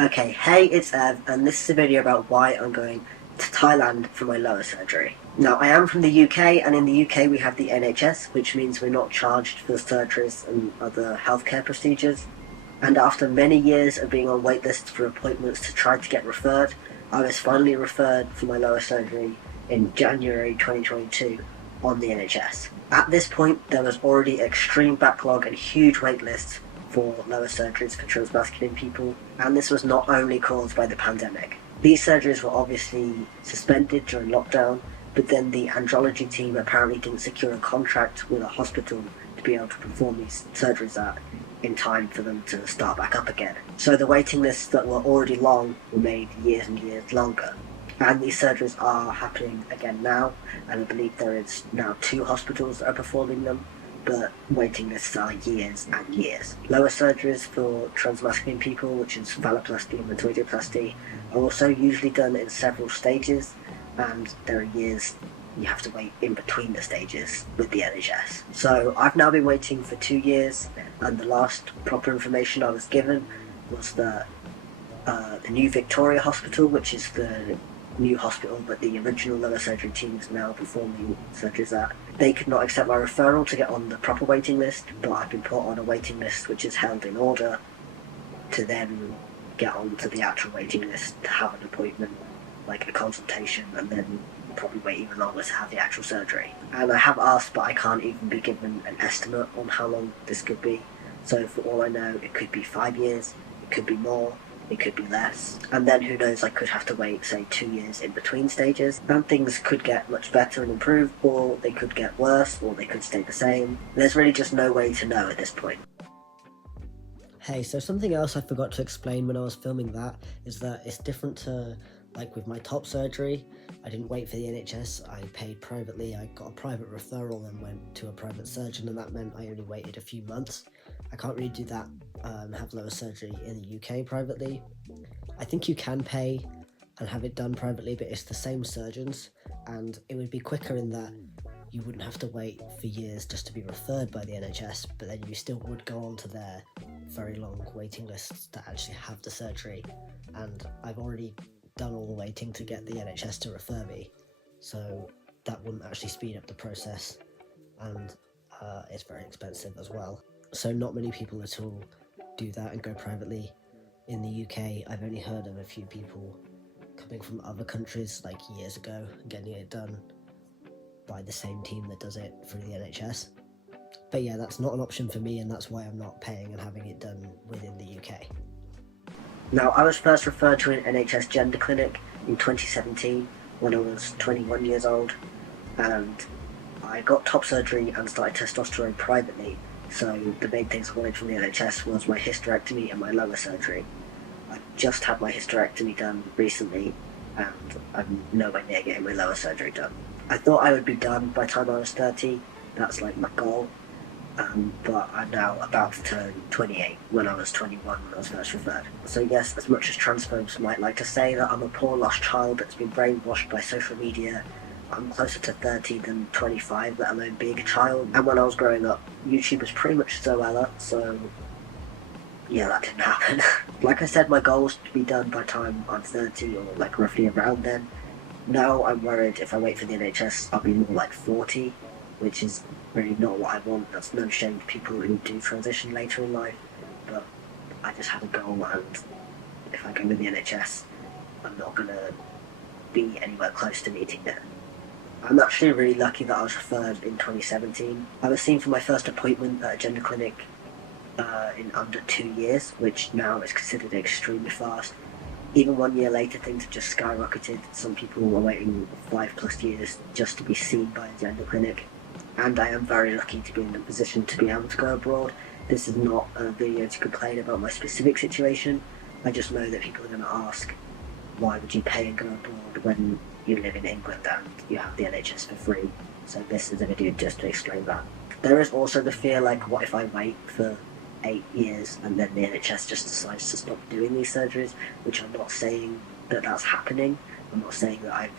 Okay, hey, it's Ev, and this is a video about why I'm going to Thailand for my lower surgery. Now, I am from the UK, and in the UK we have the NHS, which means we're not charged for surgeries and other healthcare procedures. And after many years of being on wait lists for appointments to try to get referred, I was finally referred for my lower surgery in January 2022 on the NHS. At this point, there was already extreme backlog and huge wait lists for lower surgeries for transmasculine people, and this was not only caused by the pandemic. These surgeries were obviously suspended during lockdown, but then the andrology team apparently didn't secure a contract with a hospital to be able to perform these surgeries at in time for them to start back up again. So the waiting lists that were already long were made years and years longer. And these surgeries are happening again now, and I believe there is now 2 hospitals that are performing them, but waiting lists are years and years. Lower surgeries for transmasculine people, which is phalloplasty and metoidioplasty, are also usually done in several stages, and there are years you have to wait in between the stages with the NHS. So I've now been waiting for 2 years, and the last proper information I was given was that the new Victoria Hospital, which is the new hospital but the original lower surgery team is now performing surgeries at, they could not accept my referral to get on the proper waiting list, but I've been put on a waiting list which is held in order to then get onto the actual waiting list to have an appointment, like a consultation, and then probably wait even longer to have the actual surgery. And I have asked, but I can't even be given an estimate on how long this could be. So for all I know, it could be 5 years, it could be more, it could be less, and then who knows, I could have to wait, say, 2 years in between stages, and things could get much better and improve, or they could get worse, or they could stay the same. There's really just no way to know at this point. Hey, so something else I forgot to explain when I was filming that is that it's different to, like, with my top surgery. I didn't wait for the NHS, I paid privately, I got a private referral and went to a private surgeon, and that meant I only waited a few months. I can't really do that, have lower surgery in the UK privately. I think you can pay and have it done privately, but it's the same surgeons, and it would be quicker in that you wouldn't have to wait for years just to be referred by the NHS, but then you still would go on to their very long waiting lists to actually have the surgery, and I've already done all the waiting to get the NHS to refer me, so that wouldn't actually speed up the process, and it's very expensive as well. So not many people at all do that and go privately. In the UK, I've only heard of a few people coming from other countries like years ago and getting it done by the same team that does it through the NHS. But yeah, that's not an option for me, and that's why I'm not paying and having it done within the UK. Now, I was first referred to an NHS gender clinic in 2017 when I was 21 years old, and I got top surgery and started testosterone privately, so the main things I wanted from the NHS was my hysterectomy and my lower surgery. I just had my hysterectomy done recently, and I'm nowhere near getting my lower surgery done. I thought I would be done by the time I was 30, that's like my goal, but I'm now about to turn 28 when I was 21 when I was first referred. So yes, as much as transphobes might like to say that I'm a poor lost child that's been brainwashed by social media, I'm closer to 30 than 25, let alone being a child. And when I was growing up, YouTube was pretty much Zoella, so yeah, that didn't happen. Like I said, my goal was to be done by the time I'm 30, or like roughly around then. Now I'm worried if I wait for the NHS, I'll be more like 40, which is really not what I want. That's no shame to people who do transition later in life, but I just have a goal, and if I go with the NHS, I'm not going to be anywhere close to meeting it. I'm actually really lucky that I was referred in 2017. I was seen for my first appointment at a gender clinic in under 2 years, which now is considered extremely fast. Even 1 year later, things have just skyrocketed. Some people were waiting 5+ years just to be seen by a gender clinic. And I am very lucky to be in a position to be able to go abroad. This is not a video to complain about my specific situation. I just know that people are going to ask, why would you pay and go abroad when you live in England and you have the NHS for free? So this is a video just to explain that. There is also the fear, like, what if I wait for 8 years and then the NHS just decides to stop doing these surgeries, which I'm not saying that that's happening. I'm not saying that I've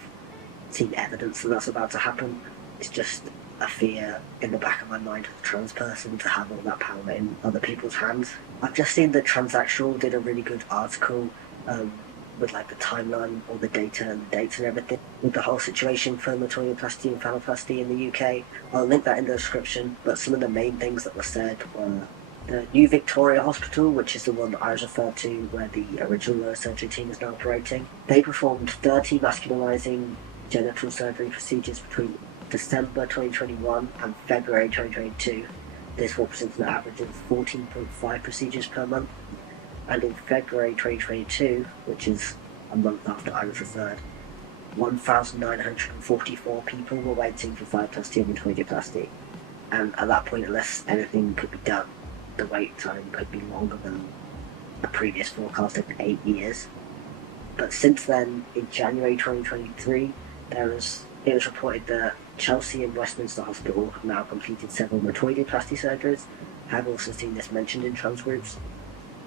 seen evidence that that's about to happen. It's just a fear in the back of my mind as a trans person to have all that power in other people's hands. I've just seen that Transactual did a really good article with like the timeline, all the data and the dates and everything, with the whole situation for metoidioplasty and phalloplasty in the UK. I'll link that in the description, but some of the main things that were said were the New Victoria Hospital, which is the one that I was referred to, where the original neurosurgery team is now operating. They performed 30 masculinizing genital surgery procedures between December 2021 and February 2022. This represents an average of 14.5 procedures per month. And in February 2022, which is a month after I was referred, 1,944 people were waiting for phalloplasty and metoidioplasty. And at that point, unless anything could be done, the wait time could be longer than a previous forecast of 8 years. But since then, in January 2023, it was reported that Chelsea and Westminster Hospital have now completed several metoidioplasty surgeries. I have also seen this mentioned in trans groups.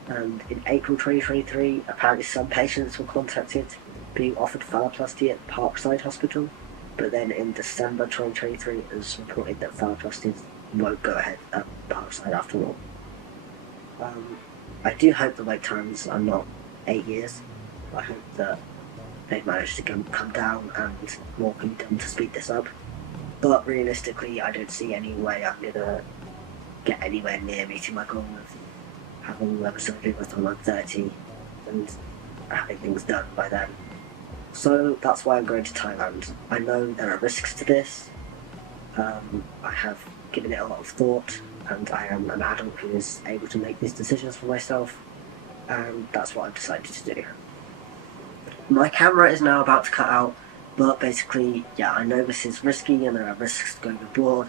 And in April 2023, apparently some patients were contacted being offered phalloplasty at Parkside Hospital, but then in December 2023 it was reported that phalloplasty won't go ahead at Parkside after all. I do hope the wait times are not 8 years. I hope that they've managed to come down and more can be done to speed this up. But realistically, I don't see any way I'm going to get anywhere near meeting my goal of having leather surgery by the time I'm 30 and having things done by then. So that's why I'm going to Thailand. I know there are risks to this. I have given it a lot of thought, and I am an adult who is able to make these decisions for myself, and that's what I've decided to do. My camera is now about to cut out, but basically, yeah, I know this is risky and there are risks going abroad.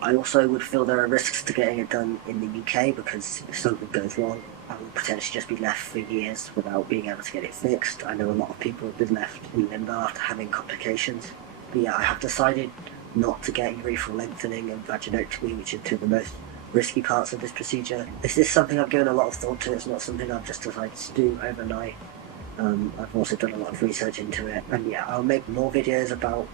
I also would feel there are risks to getting it done in the UK, because if something goes wrong, I will potentially just be left for years without being able to get it fixed. I know a lot of people have been left in limbo after having complications. But yeah, I have decided not to get urethral lengthening and vaginectomy, which are two of the most risky parts of this procedure. This is something I've given a lot of thought to. It's not something I've just decided to do overnight. I've also done a lot of research into it, and yeah, I'll make more videos about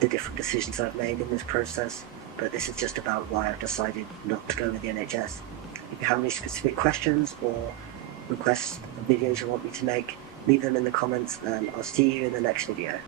the different decisions I've made in this process, but this is just about why I've decided not to go with the NHS. If you have any specific questions or requests of videos you want me to make, leave them in the comments, and I'll see you in the next video.